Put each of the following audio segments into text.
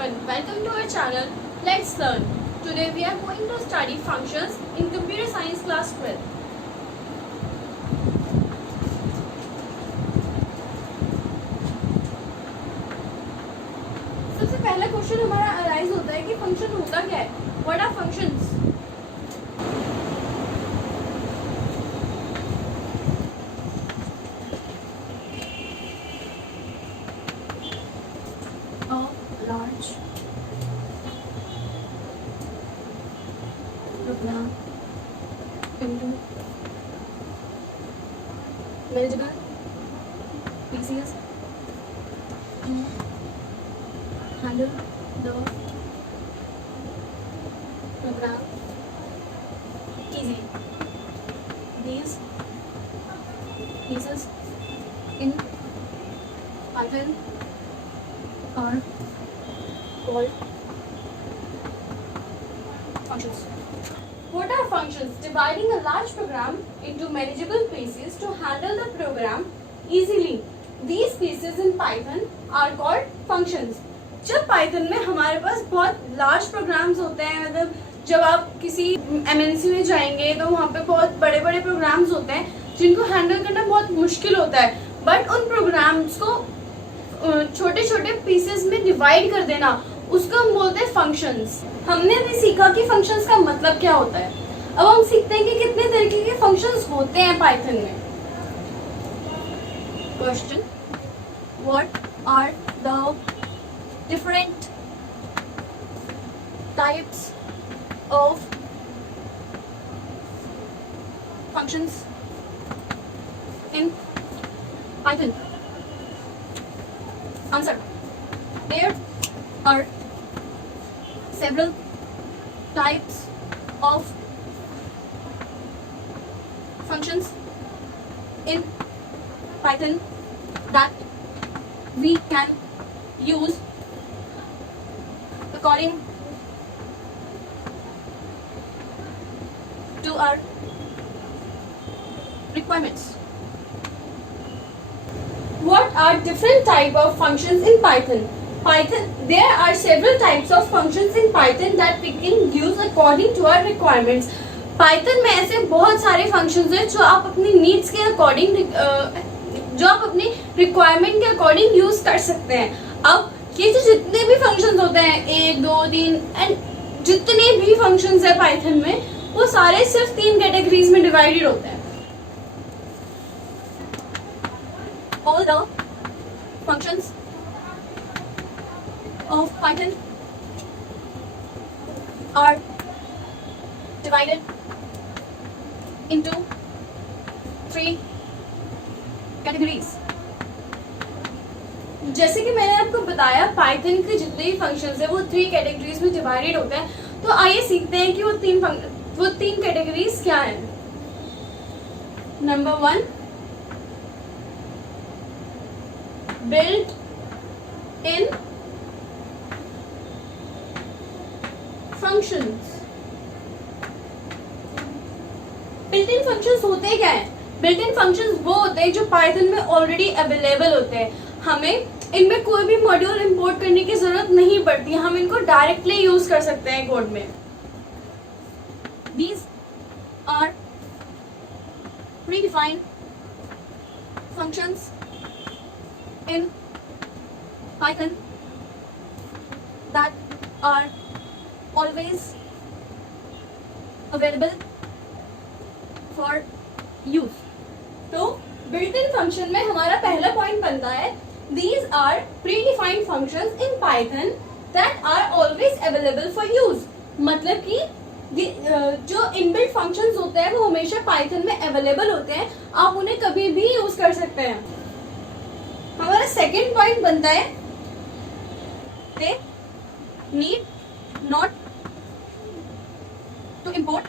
everyone, welcome to our channel. Let's learn. Today we are going to study functions in computer science class 12. सबसे पहला question हमारा arise होता है कि function होता क्या है? What are functions? Large program into manageable pieces to handle the program easily. These pieces in Python are called functions. What are functions? Dividing a large program into manageable pieces to handle the program easily. These pieces in Python are called functions. जब Python में हमारे पास बहुत large programs होते हैं, मतलब जब आप किसी MNC में जाएंगे तो वहाँ पे बहुत बड़े बड़े programs होते हैं जिनको handle करना बहुत मुश्किल होता है, बट उन programs को छोटे छोटे पीसेस में डिवाइड कर देना, उसको हम बोलते हैं फंक्शंस. हमने भी सीखा कि फंक्शंस का मतलब क्या होता है. अब हम सीखते हैं कि कितने तरीके के फंक्शंस होते हैं पाइथन में. Question: what are the different types of functions in Python? Answer: there are several types of functions in Python that we can use according to our requirements. What are different type of functions in Python? There are several types of functions in Python that we can use according to our requirements. Python में ऐसे बहुत सारे functions हैं जो आप अपनी needs के according जो आप अपनी requirement के according use कर सकते हैं. अब ये जो जितने भी functions होते हैं 1, 2, 3 and जितने भी functions हैं Python में, वो सारे सिर्फ 3 categories में divided होते हैं. All the functions of Python are divided into 3 categories. जैसे कि मैंने आपको बताया, पाइथन के जितने भी फंक्शंस हैं वो 3 कैटेगरीज में डिवाइडेड होते हैं. तो आइए सीखते हैं कि वो तीन कैटेगरीज क्या हैं. Number 1, built in functions. built in functions होते क्या है? built in functions वो होते हैं जो पाइथन में ऑलरेडी अवेलेबल होते हैं. हमें इनमें कोई भी मॉड्यूल इंपोर्ट करने की जरूरत नहीं पड़ती, हम इनको डायरेक्टली यूज कर सकते हैं कोड में. These are predefined functions in Python that are always available for use. तो built-in function में हमारा पहला पॉइंट बनता है, these are predefined functions in Python that are always available for use. मतलब कि जो इनबिल्ट फंक्शंस होते हैं वो हमेशा पाइथन में अवेलेबल होते हैं, आप उन्हें कभी भी यूज कर सकते हैं. हमारा सेकेंड पॉइंट बनता है, they need not to import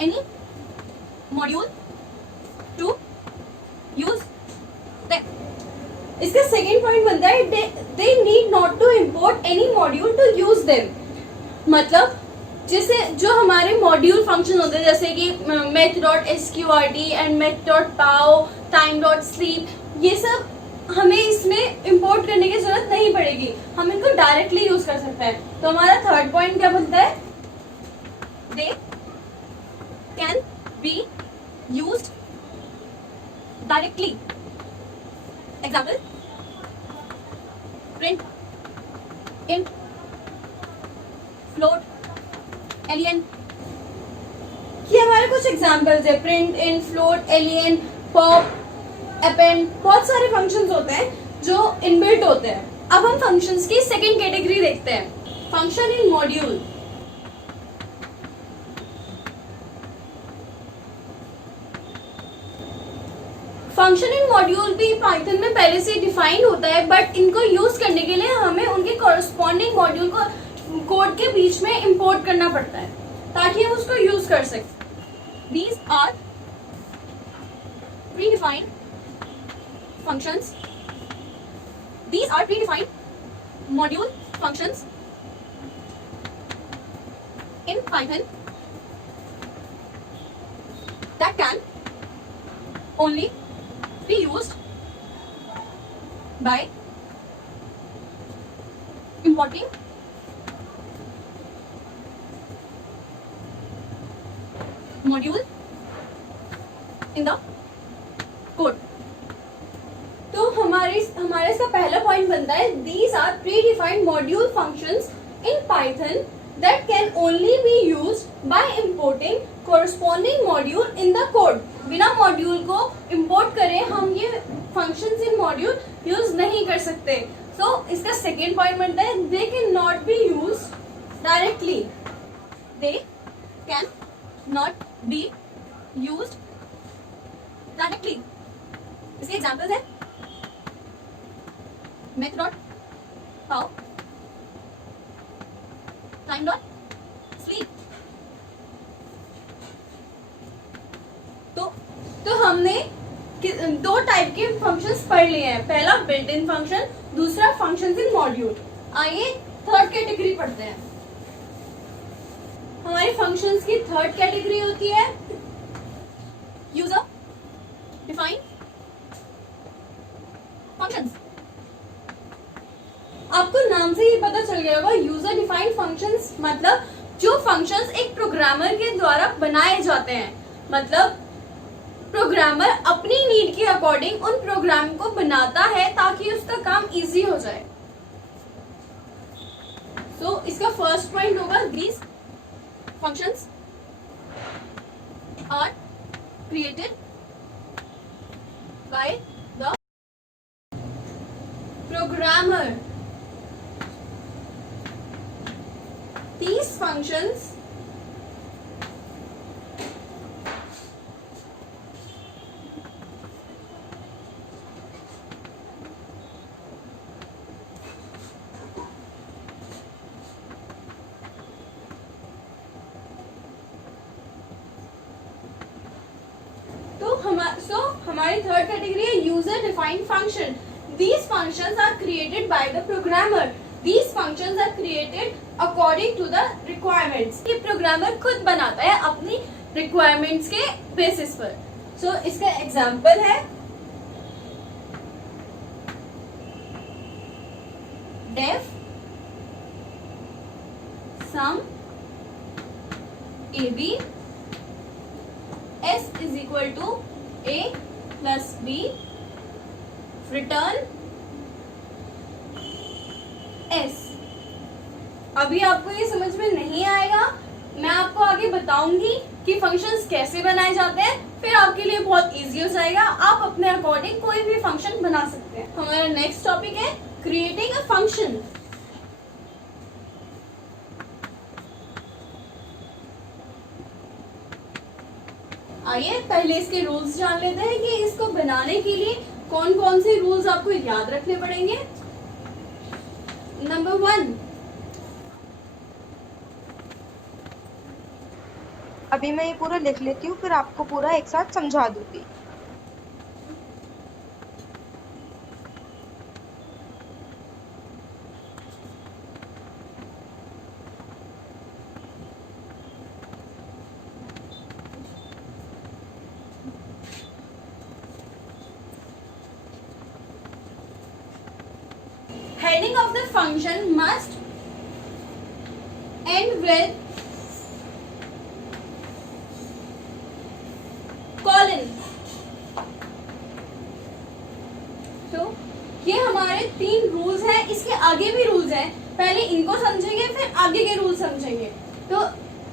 any module to use them. इसका सेकेंड पॉइंट बनता है, they need not to import any module to use them. मतलब जैसे जो हमारे मॉड्यूल फंक्शन होते हैं, जैसे कि math.sqrt एंड math.pow, time.sleep, ये सब हमें इसमें इंपोर्ट करने की जरूरत नहीं डायरेक्टली यूज कर सकता है। तो हमारा थर्ड पॉइंट क्या बनता है? They can be used directly. Example, print, int, float, alien. ये हमारे कुछ एग्जाम्पल्स है। Print, int, float, alien, pop, append, बहुत सारे फंक्शंस होते हैं जो इनबिल्ट होते हैं। अब हम फंक्शंस की सेकेंड कैटेगरी देखते हैं, function in module. Function in module भी पाइथन में पहले से डिफाइन होता है, बट इनको यूज करने के लिए हमें उनके कॉरेस्पॉन्डिंग मॉड्यूल को कोड के बीच में इंपोर्ट करना पड़ता है ताकि हम उसको यूज कर सकें। These are predefined functions. These are predefined module functions in Python that can only be used by importing module in the code. तो हमारा इसका पहला पॉइंट बनता है, these are predefined module functions in Python that can only be used by importing corresponding module in the code. बिना module को import करे हम ये फंक्शंस इन मॉड्यूल यूज नहीं कर सकते। तो इसका सेकेंड पॉइंट बनता है, they can not be used directly. They can not be used directly. इसके एग्जाम्पल्स है math dot pow, time dot sleep। तो हमने दो टाइप के फंक्शंस पढ़ लिए हैं, पहला बिल्ट इन फंक्शन, दूसरा फंक्शंस इन मॉड्यूल। आइए थर्ड कैटेगरी पढ़ते हैं। हमारी फंक्शंस की थर्ड कैटेगरी होती है यूजर डिफाइंड फंक्शंस। आपको नाम से ही पता चल गया होगा, यूजर डिफाइंड फंक्शंस मतलब जो फंक्शंस एक प्रोग्रामर के द्वारा बनाए जाते हैं। मतलब प्रोग्रामर अपनी नीड के अकॉर्डिंग उन प्रोग्राम को बनाता है ताकि उसका काम इजी हो जाए। तो इसका फर्स्ट पॉइंट होगा, these functions are created by the programmer. These functions हमारी थर्ड कैटेगरी है user defined function. These functions are created by the programmer. These functions are created according to the requirements. ये programmer खुद बनाता है अपनी requirements के basis पर। So इसका एग्जाम्पल है def sum ab s is equal to a plus b, return s। अभी आपको ये समझ में नहीं आएगा, मैं आपको आगे बताऊंगी कि फंक्शंस कैसे बनाए जाते हैं, फिर आपके लिए बहुत इजी हो जाएगा, आप अपने अकॉर्डिंग कोई भी फंक्शन बना सकते हैं। हमारा नेक्स्ट टॉपिक है क्रिएटिंग अ फंक्शन। आइए पहले इसके रूल्स जान लेते हैं कि इसको बनाने के लिए कौन कौन से रूल्स आपको याद रखने पड़ेंगे। नंबर 1, अभी मैं ये पूरा लिख लेती हूँ, फिर आपको पूरा एक साथ समझा दूंगी। heading of the function must end with colon. तो ये हमारे 3 रूल्स हैं, इसके आगे भी रूल्स हैं, पहले इनको समझेंगे फिर आगे के रूल समझेंगे। तो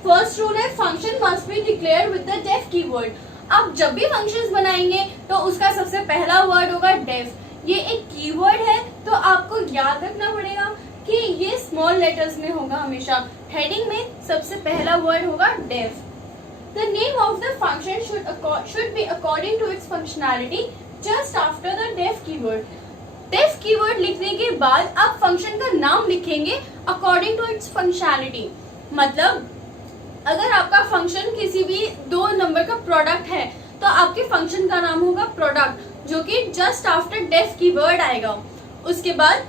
फर्स्ट रूल है function must be declare with the def keyword. आप जब भी फंक्शंस बनाएंगे तो उसका सबसे पहला वर्ड होगा डेफ। ये एक कीवर्ड है तो आपको याद रखना पड़ेगा कि ये स्मॉल लेटर्स में होगा हमेशा। हेडिंग में सबसे पहला वर्ड होगा def. The name of the function should be according to its functionality just after the def keyword. Def keyword लिखने के बाद आप फंक्शन का नाम लिखेंगे अकॉर्डिंग टू इट्स फंक्शनैलिटी। मतलब अगर आपका फंक्शन किसी भी 2 नंबर का प्रोडक्ट है तो आपके फंक्शन का नाम होगा प्रोडक्ट, जो कि जस्ट आफ्टर डेफ कीवर्ड आएगा। उसके बाद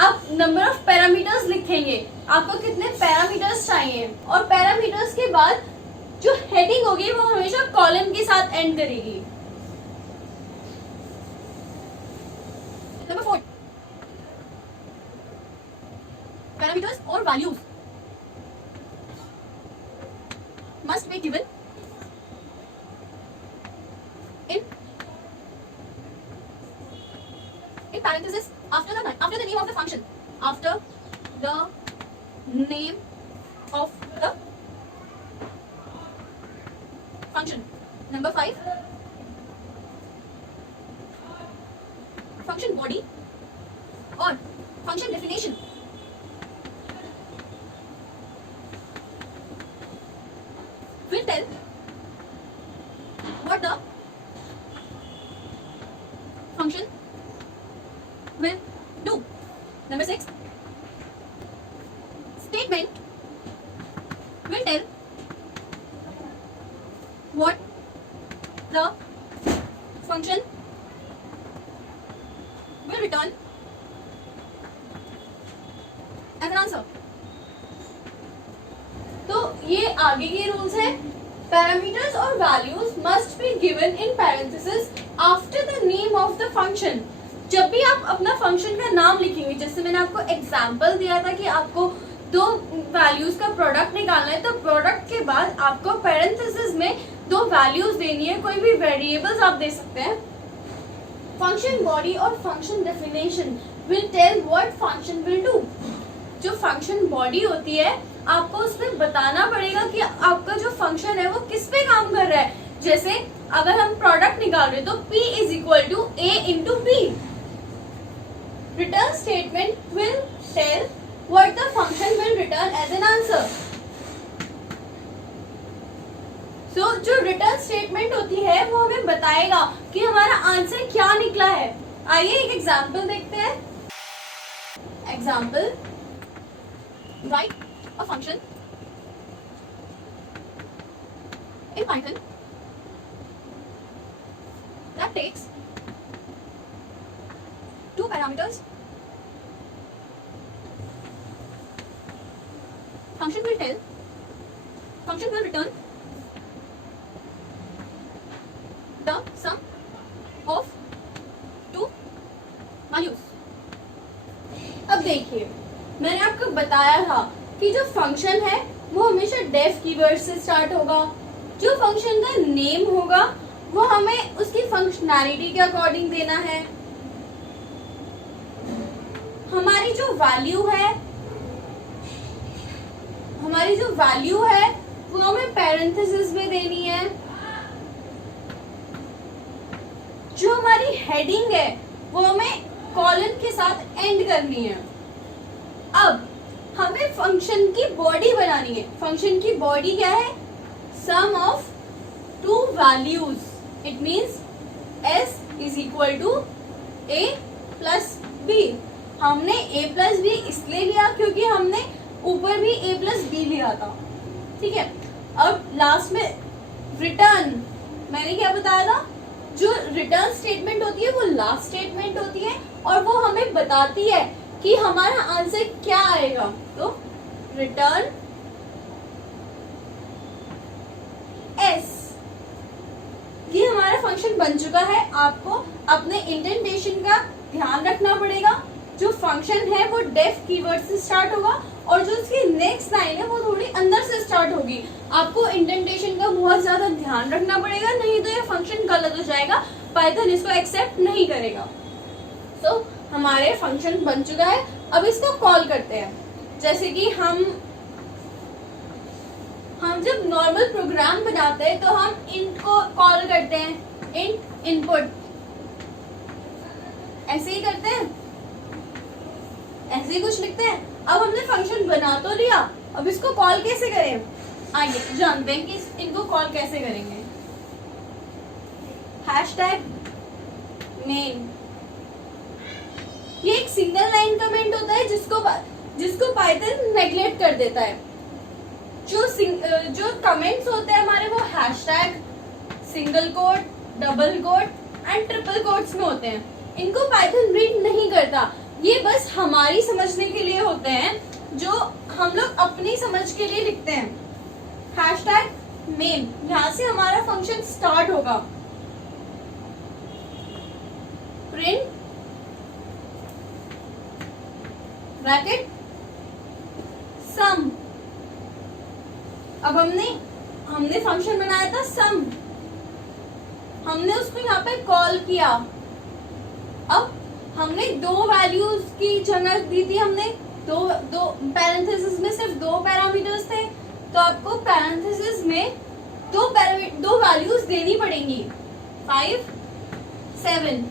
आप नंबर ऑफ पैरामीटर्स लिखेंगे, आपको कितने पैरामीटर्स चाहिए, और पैरामीटर्स के बाद जो हेडिंग होगी वो हमेशा कॉलन के साथ एंड करेगी। नंबर 4, पैरामीटर्स और values must be given in parentheses after the name of the function, after the name of the function. Number 5, function body or function definition will tell what the function will do. Number 6, statement will tell what the function will return as an answer. तो ये आगे के rules हैं। Parameters और values must be given in parenthesis after the name of the function. जब भी आप अपना फंक्शन का नाम लिखेंगे, जैसे मैंने आपको एग्जांपल दिया था कि आपको 2 वैल्यूज का प्रोडक्ट निकालना है, तो प्रोडक्ट के बाद आपको पैरेंथेसिस में 2 वैल्यूज देनी है, कोई भी वेरिएबल्स आप दे सकते हैं। फंक्शन बॉडी और function definition will tell what function will do. जो फंक्शन बॉडी होती है आपको उसमें बताना पड़ेगा कि आपका जो फंक्शन है वो किस पे काम कर रहा है। जैसे अगर हम प्रोडक्ट निकाल रहे हैं तो P is equal to A into B। Return statement will tell what the function will return as an answer. So जो रिटर्न स्टेटमेंट होती है वो हमें बताएगा कि हमारा आंसर क्या निकला है। आइए एक एग्जाम्पल देखते हैं। Example, write a function in Python that takes 2 parameters. Function will return the sum of 2 values. अब देखिए, मैंने आपको बताया था कि जो फंक्शन है वो हमेशा डेफ कीवर्ड से स्टार्ट होगा। जो फंक्शन का नेम होगा वो हमें उसकी फंक्शनैलिटी के अकॉर्डिंग देना है। हमारी जो वैल्यू है वो हमें पैरेंथेसिस में देनी है। जो हमारी हेडिंग है वो हमें कॉलन के साथ एंड करनी है। अब हमें फंक्शन की बॉडी बनानी है। फंक्शन की बॉडी क्या है? Sum of 2 values. It means s is equal to a plus b। हमने a प्लस b इसलिए लिया क्योंकि हमने ऊपर भी a प्लस b लिया था। ठीक है, अब लास्ट में रिटर्न, मैंने क्या बताया था? जो रिटर्न स्टेटमेंट होती है वो लास्ट स्टेटमेंट होती है और वो हमें बताती है कि हमारा आंसर क्या आएगा। तो रिटर्न s, ये हमारा फंक्शन बन चुका है। आपको अपने इंडेंटेशन का ध्यान रखना पड़ेगा। जो फंक्शन है वो डेफ कीवर्ड से स्टार्ट होगा और जो उसकी नेक्स्ट लाइन है वो थोड़ी अंदर से स्टार्ट होगी। आपको इंडेंटेशन का बहुत ज्यादा ध्यान रखना पड़ेगा, नहीं तो ये फंक्शन गलत हो जाएगा, पाइथन इसको एक्सेप्ट नहीं करेगा। तो हमारे फंक्शन बन चुका है, अब इसको कॉल करते हैं। जैसे कि हम जब नॉर्मल प्रोग्राम बनाते हैं तो हम इंट को कॉल करते हैं, इंट इनपुट, ऐसे ही करते हैं, ऐसे ही कुछ लिखते हैं। अब हमने फंक्शन बना तो लिया, अब इसको कॉल कैसे करें, आइए जानते हैं कि इनको कॉल कैसे करेंगे। हैशटैग मेन, ये एक सिंगल लाइन कमेंट होता है जिसको पाइथन नेग्लेक्ट कर देता है। जो कमेंट्स होते हैं हमारे वो hashtag, single quote, double quote and triple quotes में होते हैं। इनको पाइथन रीड नहीं करता, ये बस हमारी समझने के लिए होते हैं, जो हम लोग अपनी समझ के लिए लिखते हैं। हैशटैग मेन, यहां से हमारा फंक्शन स्टार्ट होगा। प्रिंट ब्रैकेट सम, अब हमने फंक्शन बनाया था सम, हमने उसको यहाँ पे कॉल किया। अब हमने दो वैल्यूज की जगह दी थी, हमने दो पैरेंथेसिस में सिर्फ दो पैरामीटर्स थे, तो आपको पैरेंथेसिस में दो वैल्यूज देनी पड़ेंगी, 5, 7।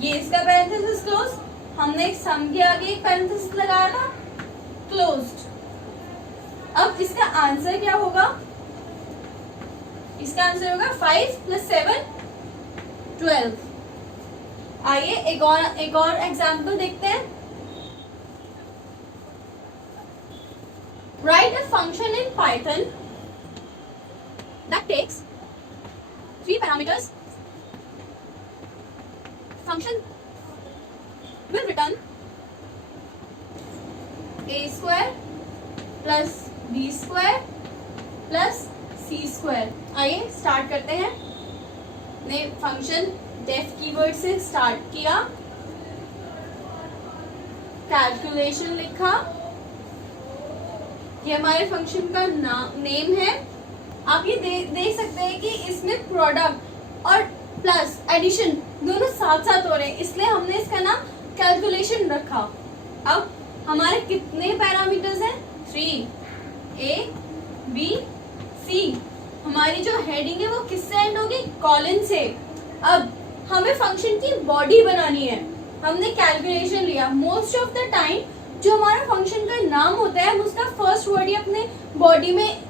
ये इसका पैरेंथेसिस क्लोज, हमने सम के आगे एक पैरेंथेसिस लगाया था, क्लोज्ड। अब इसका आंसर क्या होगा, इसका आंसर होगा 5 + 7 12। आइए एक और एग्जांपल देखते हैं। Write a function in Python that takes 3 parameters. Function will return a² plus b² plus c²। आइए स्टार्ट करते हैं। ने फंक्शन डेफ कीवर्ड से स्टार्ट किया, कैलकुलेशन लिखा, ये हमारे फंक्शन का नेम है। आप ये देख सकते हैं कि इसमें प्रोडक्ट और प्लस एडिशन दोनों साथ साथ हो रहे हैं, इसलिए हमने इसका नाम कैलकुलेशन रखा। अब हमारे कितने पैरामीटर्स हैं, 3, A, B, C। हमारी जो हेडिंग है वो किससे एंड होगी, कॉलन से। अब हमें फंक्शन की बॉडी बनानी है, हमने कैलकुलेशन लिया। मोस्ट ऑफ द टाइम जो हमारा फंक्शन का नाम होता है हम उसका फर्स्ट वर्ड ही अपने बॉडी में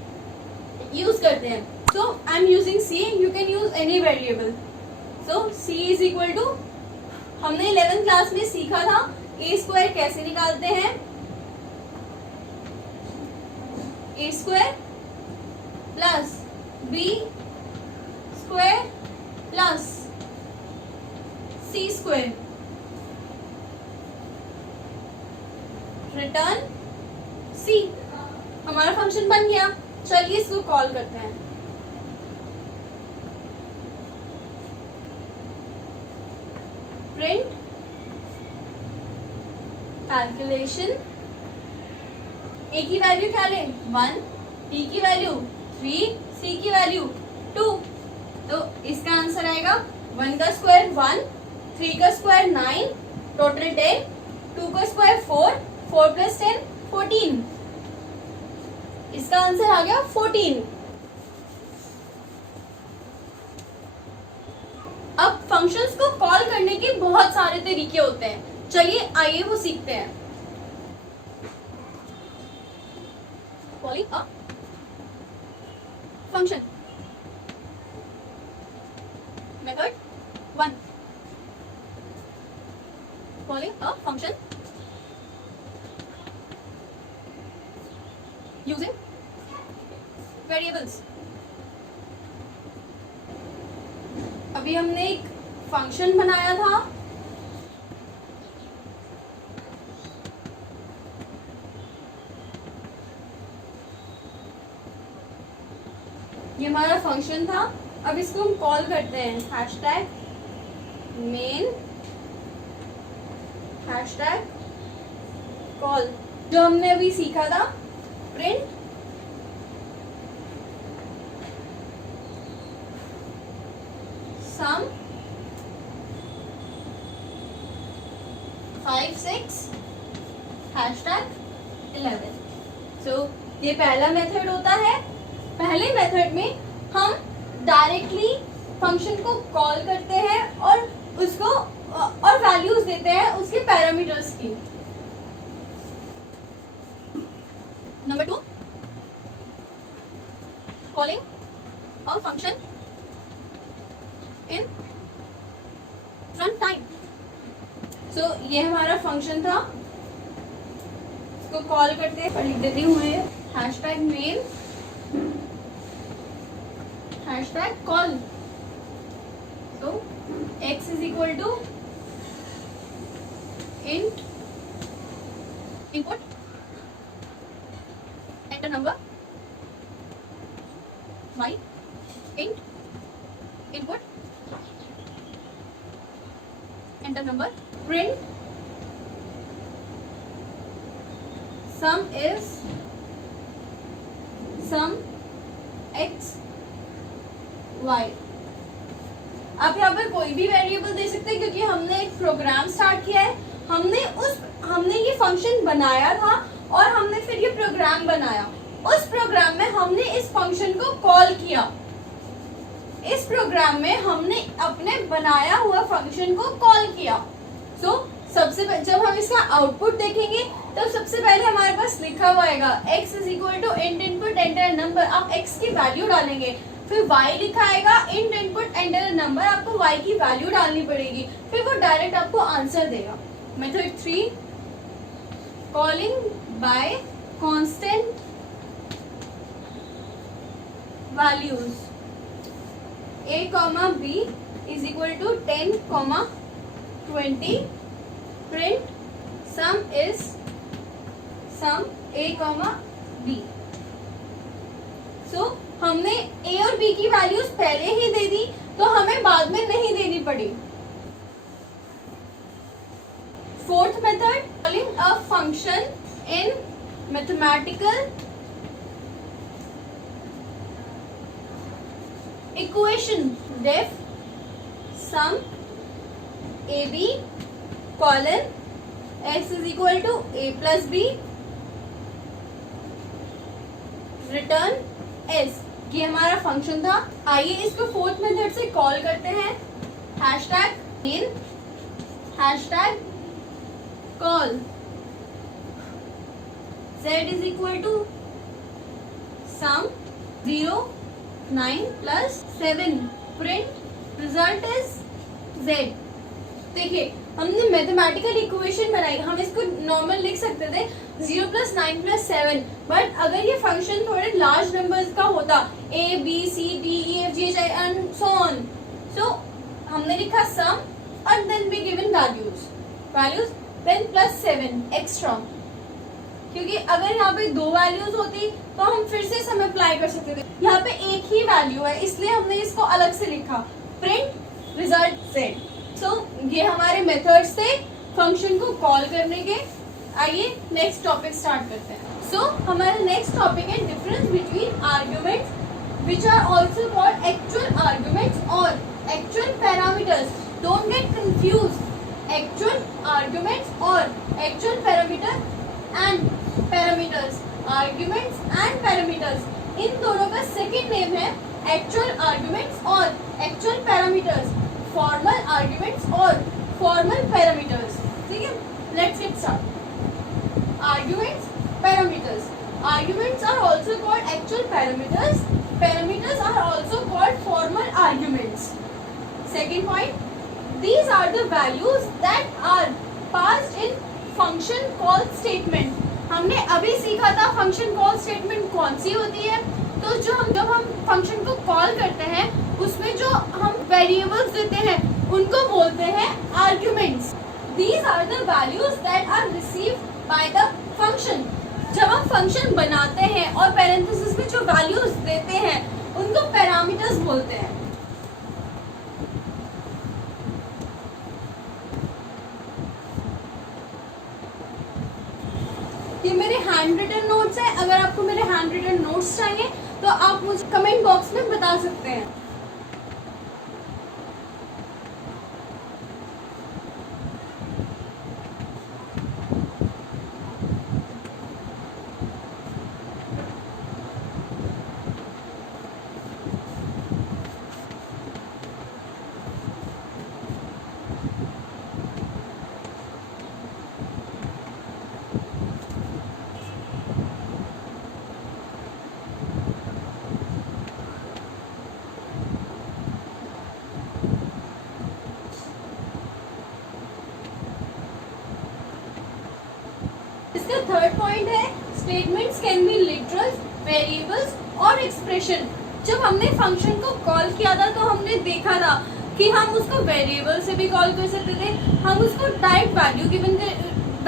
यूज करते हैं। So I am using C, you can use any variable. So C is equal to, हमने 11th क्लास में सीखा था a² कैसे निकालते हैं, a² plus b² plus c², return C। हमारा फंक्शन बन गया, चलिए इसको कॉल करते हैं। प्रिंट कैलकुलेशन, A की वैल्यू क्या ले, 1, B की वैल्यू 3, C की वैल्यू 2। तो इसका आंसर आएगा 1 का स्क्वायर 1, 3 का स्क्वायर 9, टोटल 10, 2 का स्क्वायर 4, 4 + 10 14। इसका आंसर आ गया 14। अब फंक्शंस को कॉल करने के बहुत सारे तरीके होते हैं, चलिए आइए वो सीखते हैं। Calling a function, method 1, calling a function using variables. अभी हमने एक फंक्शन बनाया था, ये हमारा फंक्शन था। अब इसको हम कॉल करते हैं, हैशटैग मेन, हैशटैग कॉल जो हमने अभी सीखा था, प्रिंट सम 5 6 #11। सो ये पहला मेथड होता है। पहले मेथड में हम डायरेक्टली फंक्शन को कॉल करते हैं और उसको और वैल्यूज देते हैं उसके पैरामीटर्स की। Number 2, calling a function in run time. So ये हमारा फंक्शन था, इसको कॉल करते हैं, लिख देती हूँ मैं #main #call। तो x is equal to int input enter number, y int input enter number, print sum is sum x y। आप यहाँ पर कोई भी वेरिएबल दे सकते हैं क्योंकि हमने एक प्रोग्राम स्टार्ट किया है। हमने ये फंक्शन बनाया था और हमने फिर ये प्रोग्राम बनाया। उस प्रोग्राम में हमने इस फंक्शन को कॉल किया। इस प्रोग्राम में हमने अपने बनाया हुआ फंक्शन को कॉल किया। जब हम इसका आउटपुट देखेंगे तब सबसे पहले हमारे पास लिखा हुआ आएगा x is equal to int input enter number। आप x की वैल्यू डालेंगे, फिर y लिखा आएगा int input enter number, आपको y की वैल्यू डालनी पड़ेगी, फिर वो डायरेक्ट आपको आंसर देगा। Method 3, calling bye constant values a, b is equal to 10, 20, print sum is sum a, b। सो हमने a और b की वैल्यूज पहले ही दे दी तो हमें बाद में नहीं देनी पड़ी। Fourth method, calling a function in mathematical equation, def sum ab colon x is equal to a plus b return s। ये हमारा फंक्शन था। आइए इसको फोर्थ मेथड से कॉल करते हैं, #main #call z is equal to sum 0 9 plus 7 print result is z। देखिए हमने मैथमेटिकल इक्वेशन बनाई, हम इसको नॉर्मल लिख सकते थे 0 + 9 + 7, बट अगर ये फंक्शन थोड़े लार्ज नंबर्स का होता a b c d e f g h i and so on, so हमने लिखा सम और then we given values then +7 extra, क्योंकि अगर यहाँ पे 2 वैल्यूज होती तो हम फिर से सम अप्लाई कर सकते थे। यहाँ पे एक ही वैल्यू है इसलिए हमने इसको अलग से लिखा, प्रिंट रिजल्ट सेट। सो ये हमारे मेथड्स थे फंक्शन को कॉल करने के। आइए नेक्स्ट टॉपिक स्टार्ट करते हैं। सो हमारा नेक्स्ट टॉपिक है difference between arguments which are also called actual arguments और actual parameters. Don't get confuse, actual arguments और actual parameter and parameters, arguments and parameters, इन दोनों का सेकेंड नेम है एक्चुअल आर्ग्यूमेंट्स और एक्चुअल पैरामीटर्स, फॉर्मल आर्ग्यूमेंट्स और formal parameters. ठीक है, let's get start. Arguments, parameters. Arguments are also called actual parameters, parameters are also called formal arguments. Second point, these are the values that are passed in function call statement। हमने अभी सीखा था function call statement कौन सी होती है। तो जब हम फंक्शन को कॉल करते हैं उसमें जो हम वेरिएबल्स देते हैं उनको बोलते हैं arguments. These are the values that are received by the function। जब हम फंक्शन बनाते हैं और पैरेंथेसिस में जो वैल्यूज देते हैं उनको पैरामीटर्स बोलते हैं। ये मेरे हैंड रिटन नोट्स हैं। अगर आपको मेरे हैंड रिटन नोट्स चाहिए तो आप मुझे कमेंट बॉक्स में बता सकते हैं। इसका थर्ड पॉइंट है statements can be literal, variables और एक्सप्रेशन। जब हमने फंक्शन को कॉल किया था तो हमने देखा था कि हम उसको वेरिएबल से भी कॉल कर सकते थे, हम उसको डायरेक्ट वैल्यू गिवन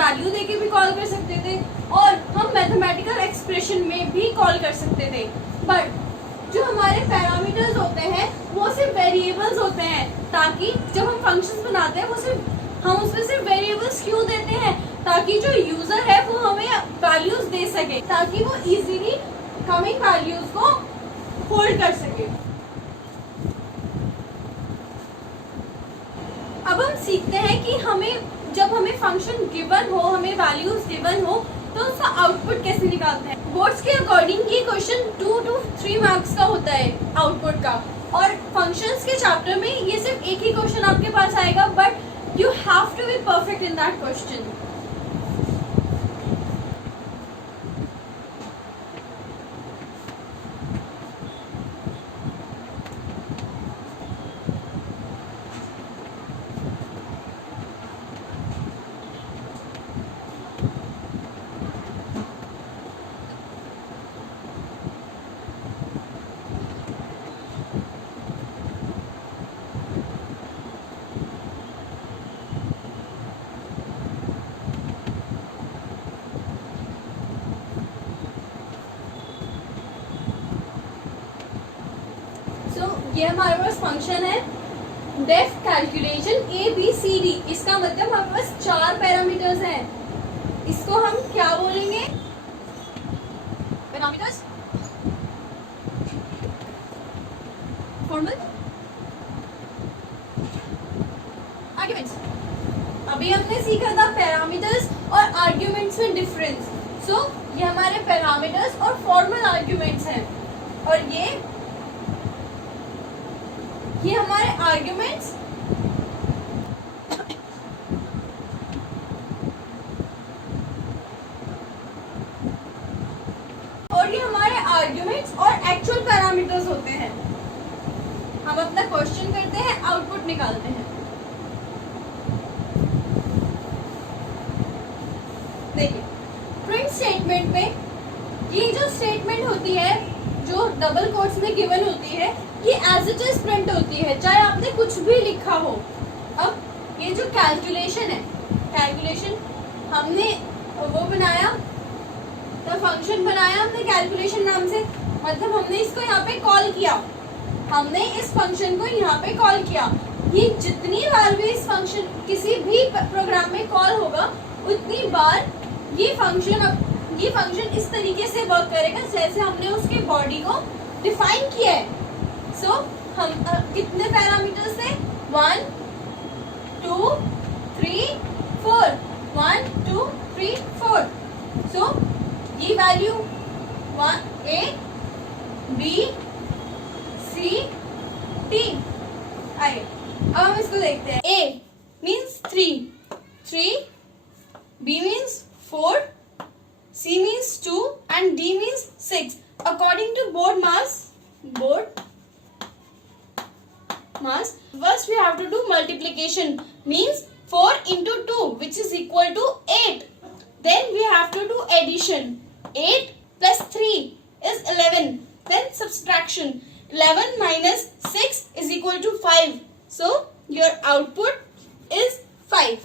वैल्यू देके भी कॉल कर सकते थे और हम मैथमेटिकल एक्सप्रेशन में भी कॉल कर सकते थे। बट जो हमारे पैरामीटर्स होते हैं वो सिर्फ वेरिएबल्स होते हैं, ताकि जब हम फंक्शंस बनाते हैं वो सिर्फ हम उसमें सिर्फ वेरिएबल्स क्यों देते हैं, ताकि जो यूजर है वो हमें वैल्यूज दे सके, ताकि वो इजीली कमिंग वैल्यूज को होल्ड कर सके। अब हम सीखते हैं कि जब हमें फंक्शन गिवन हो, हमें वैल्यूज गिवन हो, तो उसका आउटपुट कैसे निकालते हैं। बोर्ड्स के अकॉर्डिंग ये क्वेश्चन 2 to 3 मार्क्स का होता है आउटपुट का, और फंक्शंस के चैप्टर में ये सिर्फ एक ही क्वेश्चन आपके पास आएगा, but you have to be perfect in that question. ये हमारे पास फंक्शन है डेफ कैलकुलेशन ABCD। इसका मतलब हमारे पास 4 पैरामीटर्स हैं। इसको हम क्या बोलेंगे? Parameters, formal, arguments. अभी हमने सीखा था पैरामीटर्स और आर्ग्यूमेंट्स में डिफरेंस। सो ये हमारे पैरामीटर्स और फॉर्मल आर्ग्यूमेंट्स हैं, और ये हमारे आर्ग्यूमेंट्स और ये हमारे आर्ग्यूमेंट्स और एक्चुअल पैरामीटर्स होते हैं। हम अपना क्वेश्चन करते हैं, आउटपुट निकालते हैं। देखिए प्रिंट स्टेटमेंट में ये जो स्टेटमेंट होती है, जो डबल कोट्स में गिवन होती है, ये एज इट इज प्रिंट होती है, चाहे आपने कुछ भी लिखा हो। अब ये जो कैलकुलेशन है, कैलकुलेशन हमने वो बनाया, तो फंक्शन बनाया हमने कैलकुलेशन नाम से, मतलब हमने इसको यहाँ पे कॉल किया, हमने इस फंक्शन को यहाँ पे कॉल किया। ये जितनी बार भी इस फंक्शन किसी भी प्रोग्राम में कॉल होगा, उतनी बार ये फंक्शन इस तरीके से वर्क करेगा जैसे हमने उसके बॉडी को डिफाइन किया है। सो हम कितने पैरामीटर्स थे? 1 2 3 4, 1 2 3 4। सो ये value A B C D आए। अब हम इसको देखते हैं। A means 3, B means 4, C means 2 and D means 6. According to board mass, first we have to do multiplication, means 4 into 2 which is equal to 8. Then we have to do addition. 8 plus 3 is 11. Then subtraction. 11 minus 6 is equal to 5. So your output is 5.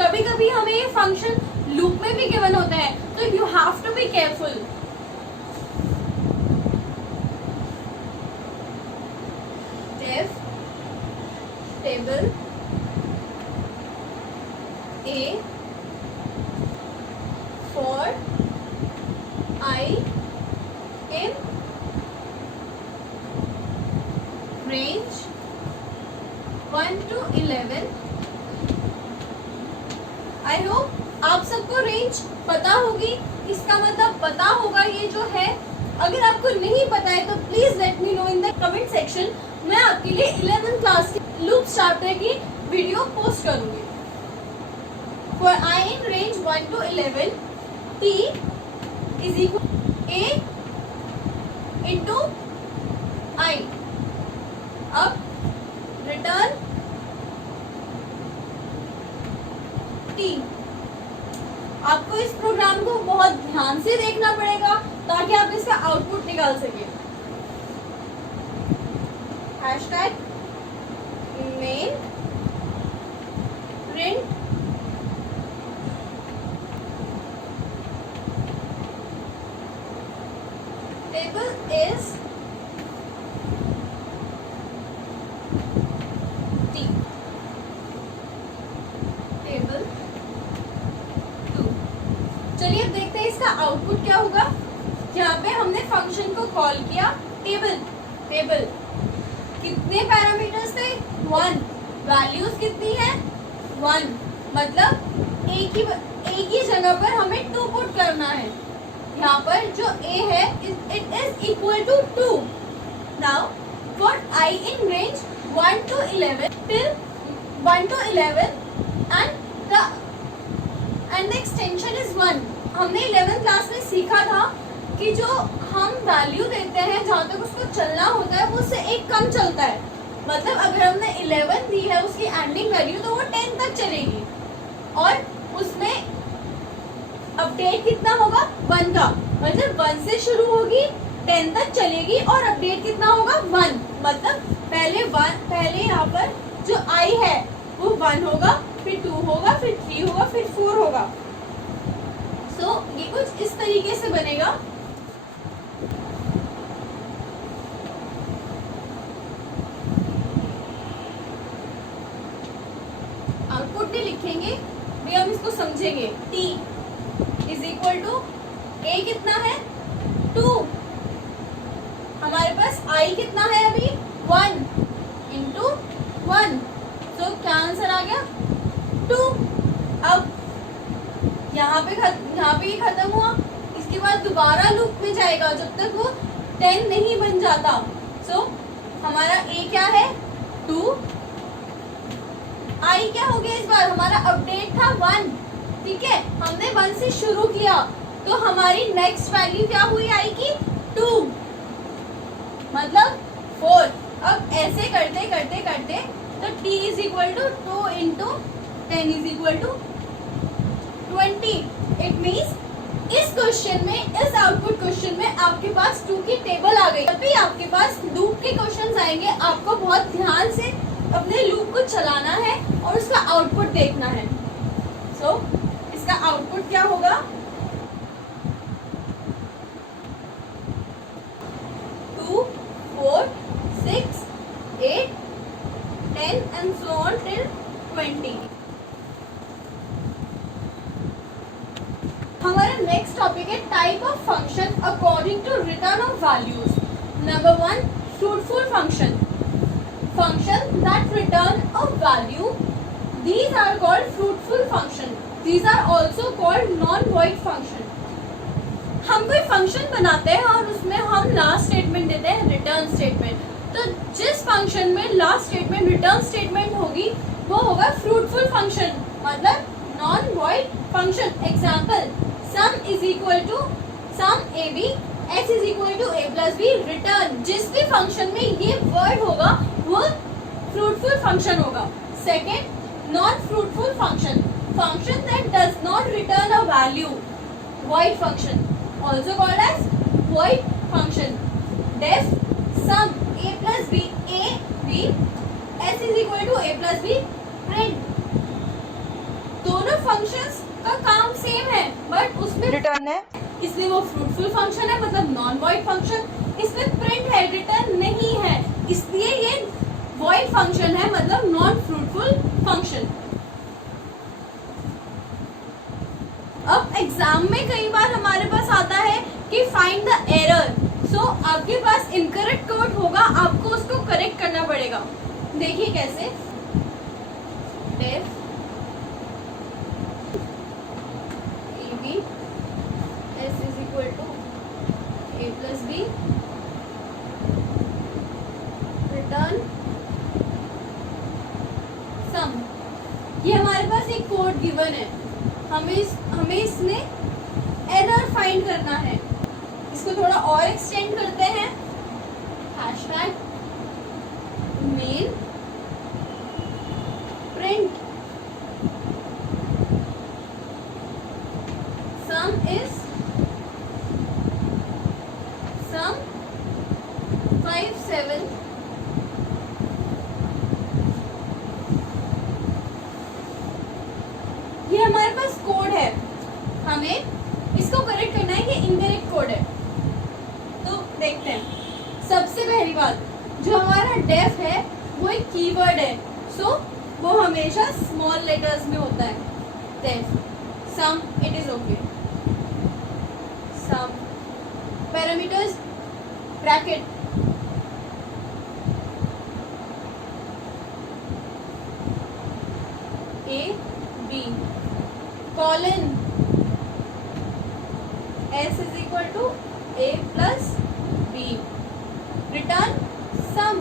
कभी कभी हमें ये function loop में भी given होता है, तो you have to be careful. Def table A I hope आप सबको रेंज पता होगी, इसका मतलब पता होगा ये जो है। अगर आपको नहीं पता है तो please let me know in the comment section. मैं आपके लिए 11th क्लास के लूप्स चैप्टर की वीडियो पोस्ट करूंगी। For I in range 1 to 11, t is equal a into i। अब रिटर्न t। आपको इस प्रोग्राम को बहुत ध्यान से देखना पड़ेगा ताकि आप इसका आउटपुट निकाल सके। Hashtag main print table is t table 2। चलिए अब देखते हैं इसका आउटपुट क्या होगा। यहाँ पे हमने फंक्शन को कॉल किया टेबल। टेबल कितने पैरामीटर्स थे? 1। वैल्यूज कितनी है? 1। मतलब एक ही जगह पर हमें 2 पुट करना है। यहाँ पर जो a है it is equal to 2। Now for I in range 1 to 11 till 1 to 11 and the extension is 1। हमने 11th क्लास में सीखा था कि जो हम वैल्यू देते हैं जहाँ तक उसको चलना होता है वो उससे एक कम चलता है। मतलब अगर हमने 11 दी है उसकी एंडिंग वैल्यू तो वो 10 तक चलेगी और उसमें अपडेट कितना होगा? 1 का। मतलब 1 से शुरू होगी 10 तक चलेगी और अपडेट कितना होगा? 1। मतलब पहले यहाँ पर जो I है वो 1 होगा, फिर 2 होगा, फिर 3 होगा, फिर 4 होगा। सो ये कुछ इस तरीके से बनेगा। आउटपुट भी लिखेंगे भी हम इसको समझेंगे। t is equal to a कितना है? 2। हमारे पास I कितना है अभी? 1 इंटू 1। तो क्या आंसर आ गया? 2। अब यहाँ पे ये खत्म हुआ। इसके बाद दोबारा लूप में जाएगा जब तक वो 10 नहीं बन जाता। सो हमारा a क्या है? 2। I क्या हो गया इस बार? हमारा अपडेट था 1। ठीक है, हमने 1 से शुरू किया तो हमारी नेक्स्ट वैल्यू क्या हुई I की? 2 मतलब 4। अब ऐसे करते करते करते तो t is equal to 2 into 10 is equal to 20। It means इस क्वेश्चन में, इस आउटपुट क्वेश्चन में आपके पास 2 की टेबल आ गई। जब भी आपके पास लूप के क्वेश्चंस आएंगे आपको बहुत ध्यान से अपने लूप को चलाना है और उसका आउटपुट देखना है। सो इसका आउटपुट क्या होगा? 2, 4, 6, 8, 10 and so on till 20। हमारा नेक्स्ट टॉपिक है type of function according to return of values. Number 1, fruitful function. Function that return a value, these are called fruitful function. These are also called non-void function. हम कोई function बनाते हैं और उसमें हम last statement देते हैं रिटर्न स्टेटमेंट। तो जिस फंक्शन में लास्ट स्टेटमेंट रिटर्न स्टेटमेंट होगी वो होगा फ्रूटफुल फंक्शन, मतलब non void function. Example, sum is equal to sum a b x is equal to a plus b. Return जिस भी फंक्शन में ये वर्ड होगा वो फ्रूटफुल फंक्शन होगा। Second, non fruitful function, function that does not return a value, void function, also called as void function. Def sum a plus b, a b, s is equal to a plus b, print। दोनों functions का काम same है but उसमें return है, इसमें वो fruitful function है मतलब नॉन वॉइड फंक्शन, इसमें प्रिंट है रिटर्न नहीं है, इसलिए ये वॉइड फंक्शन है मतलब नॉन फ्रूटफुल फंक्शन। अब एग्जाम में कई बार हमारे पास आता है कि फाइंड द एरर। सो आपके पास इनकरेक्ट कोड होगा, आपको उसको करेक्ट करना पड़ेगा। देखिए कैसे, डेफ गिवन है, हमें इसमें एरर फाइंड करना है। इसको थोड़ा और एक्सटेंड करते हैं, hashtag main print sum is sum 57 ये हमारे पास कोड है, हमें इसको करेक्ट करना है, ये इनकरेक्ट कोड है। तो देखते हैं। सबसे पहली बात, जो हमारा डेफ है वो एक कीवर्ड है, सो वो हमेशा स्मॉल लेटर्स में होता है। Def sum it is okay, sum parameters bracket A B colon S is equal to A plus B, return sum.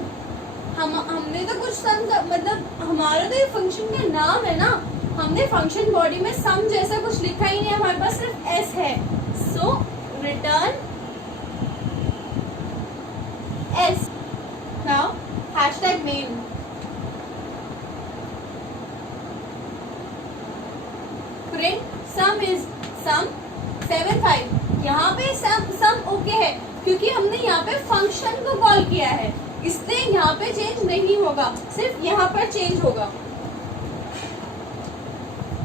हमने तो कुछ सम, मतलब हमारा तो ये फंक्शन का नाम है ना, हमने फंक्शन बॉडी में सम जैसा कुछ लिखा ही नहीं, हमारे पास सिर्फ S है, so return S। Now hashtag name, print sum is sum 75। यहाँ पे सम ओके है क्योंकि हमने यहाँ पे फंक्शन को कॉल किया है, इसलिए यहाँ पे चेंज नहीं होगा, सिर्फ यहाँ पर चेंज होगा।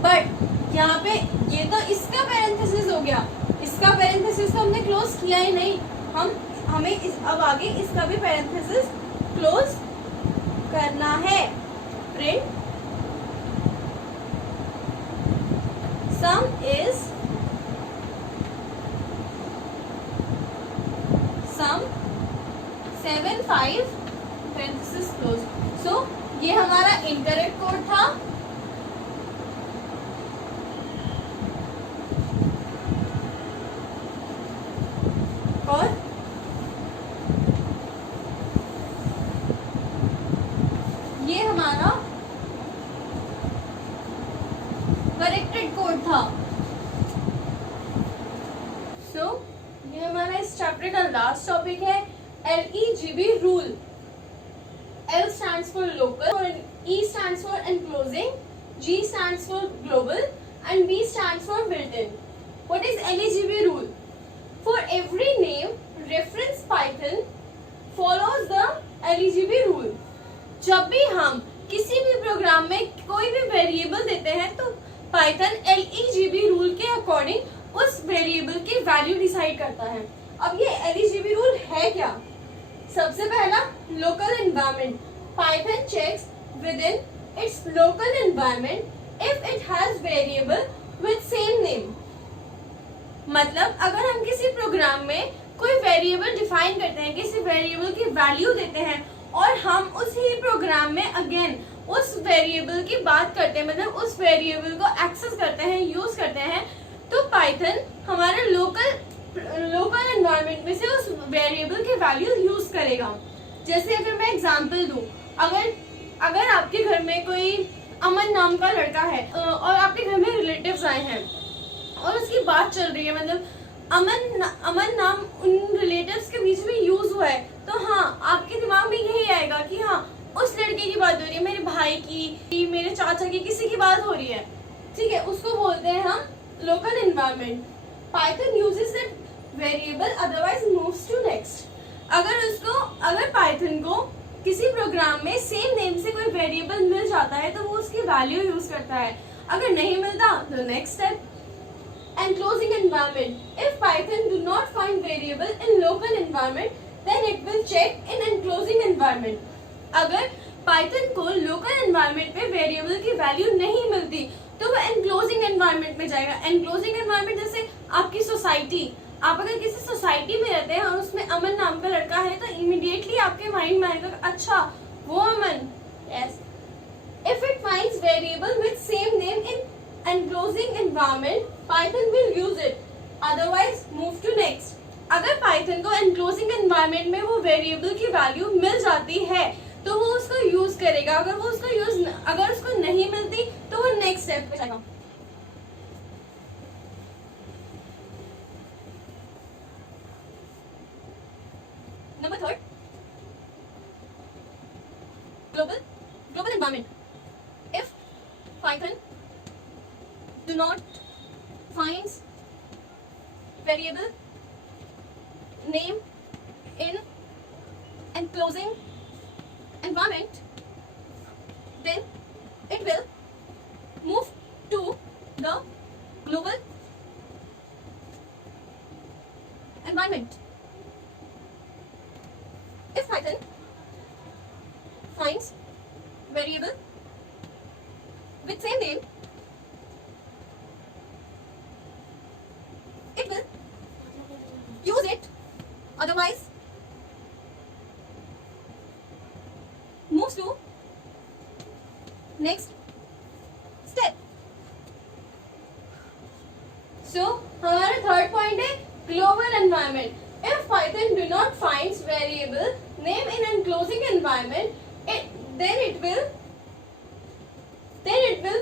बट यहाँ पे ये तो इसका पैरेंथेसिस हो गया, इसका पैरेंथेसिस तो हमने क्लोज किया ही नहीं, हमें अब आगे इसका भी पैरेंथेसिस क्लोज करना है। Print sum is sum 75 parenthesis close। So ये हमारा इनकरेक्ट कोड था, और ये हमारा करेक्टेड कोड था। सो ये हमारा इस चैप्टर का लास्ट टॉपिक है, LEGB rule. L stands for local, E stands for enclosing, G stands for global, and B stands for built-in. What is LEGB rule? For every name, reference Python follows the LEGB rule. जब भी हम किसी भी programme में कोई भी variable देते हैं तो पाइथन LEGB रूल के अकॉर्डिंग उस वेरिएबल की वैल्यू डिसाइड करता है। अब ये LEGB रूल है क्या? सबसे पहला, local environment. Python checks within its local environment if it has variable with same name. मतलब अगर हम किसी प्रोग्राम में कोई वेरिएबल डिफाइन करते हैं, किसी वेरिएबल की वैल्यू देते हैं और हम उसी प्रोग्राम में अगेन उस वेरिएबल की बात करते हैं, मतलब उस वेरिएबल को एक्सेस करते हैं, यूज करते हैं, तो पाइथन हमारे लोकल एनवायरनमेंट में से उस वेरिएबल की वैल्यू यूज करेगा। जैसे अगर मैं एग्जांपल दूं, अगर आपके घर में कोई अमन नाम का लड़का है और आपके घर में रिलेटिव्स आए हैं और उसकी बात चल रही है, मतलब अमन नाम उन रिलेटिव्स के बीच में यूज हुआ है, तो हाँ आपके दिमाग में यही आएगा कि हाँ उस लड़के की बात हो रही है, मेरे भाई की, मेरे चाचा की, किसी की बात हो रही है, ठीक है, उसको बोलते हैं हम local environment. Python uses that variable otherwise moves to next. अगर पाइथन को किसी प्रोग्राम में सेम नेम से कोई वेरिएबल मिल जाता है तो वो उसकी वैल्यू यूज करता है, अगर नहीं मिलता तो next step. Enclosing environment. If Python do not find variable in local environment, then it will check in enclosing environment. अगर Python को local environment में variable की value नहीं मिलती तो वो enclosing environment में जाएगा। enclosing environment जैसे आपकी सोसाइटी, आप अगर किसी सोसाइटी में रहते हैं और उसमें अमन नाम का लड़का है तो इमीडिएटली आपके माइंड में आएगा अच्छा वो अमन। yes. If it finds variable with same name in enclosing environment, Python will use it. Otherwise, move to next. अगर Python को enclosing environment में वो variable की value मिल जाती है तो वो उसको use करेगा, अगर उसको नहीं मिलती तो वो next step पे जाएगा। finds variable name in enclosing environment, then it will move to the global environment. If Python finds variable with same name, it will use it, otherwise moves to next step. So हमारा third point है global environment. If Python do not finds variable name in enclosing environment, then it will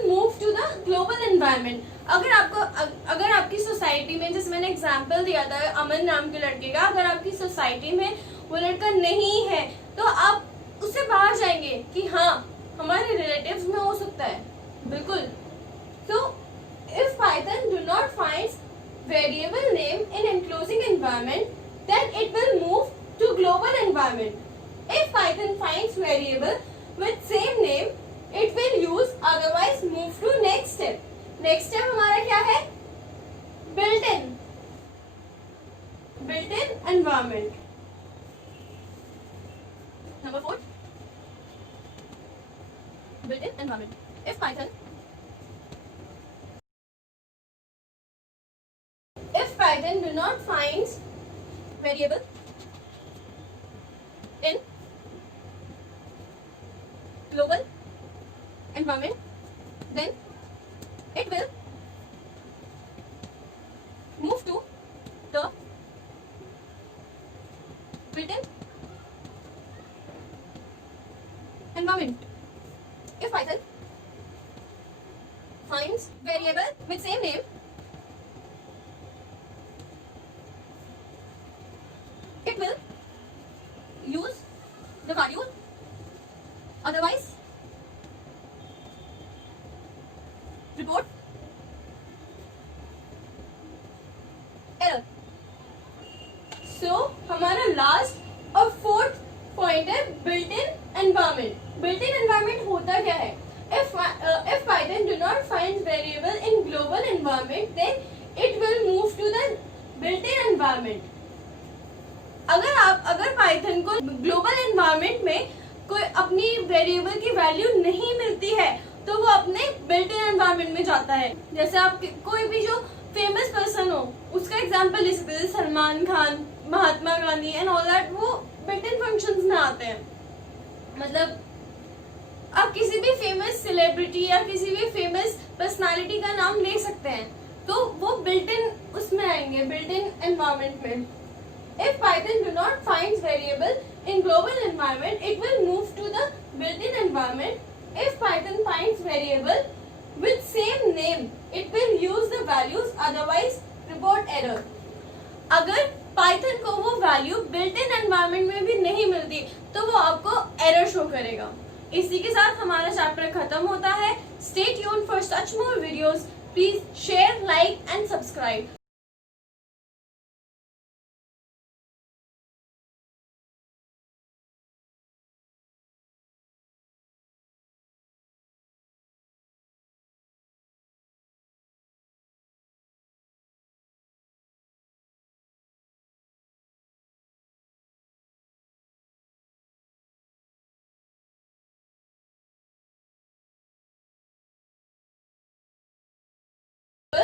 move to the global environment. अगर आपकी society में, जैसे मैंने example दिया था अमन नाम के लड़के का, अगर आपकी सोसाइटी में वो लड़का नहीं है तो आप उससे बाहर जाएंगे कि हाँ हमारे रिलेटिव्स में हो सकता है, बिल्कुल. तो if Python do not finds variable name in enclosing environment, then it will move to global environment. If Python finds variable with same name, it will use, otherwise move to next step. Next step हमारा क्या है? built-in environment. Number 4, built-in environment. If Python do not finds variable in global environment, then it will move to the built-in environment. If Python finds variable with same name, it will use the value, otherwise report error. So हमारा last और fourth point है built-in environment. built-in environment होता क्या है? If Python do not find variable in global environment, then it will move to the built-in environment. अगर Python को global environment में कोई अपनी वेरिएबल की वैल्यू नहीं मिलती है तो वो अपने बिल्ट इन एनवायरनमेंट में जाता है. जैसे आप कोई भी जो फेमस पर्सन हो उसका एग्जांपल ले सकते हैं, Salman Khan, Mahatma Gandhi and all that, वो बिल्ट इन फंक्शंस में आते हैं. मतलब आप किसी भी फेमस सेलिब्रिटी या किसी भी फेमस पर्सनालिटी का नाम ले सकते हैं तो वो बिल्ट इन उसमें आएंगे, बिल्ट इन एनवायरनमेंट में. If Python do not finds variable in global environment, it will move to the built-in environment. If Python finds variable with same name, it will use the values, otherwise report error. अगर Python को वो value built-in environment में भी नहीं मिलती तो वो आपको error शो करेगा. इसी के साथ हमारा चैप्टर खत्म होता है. Stay tuned for such more videos. Please share, like and subscribe.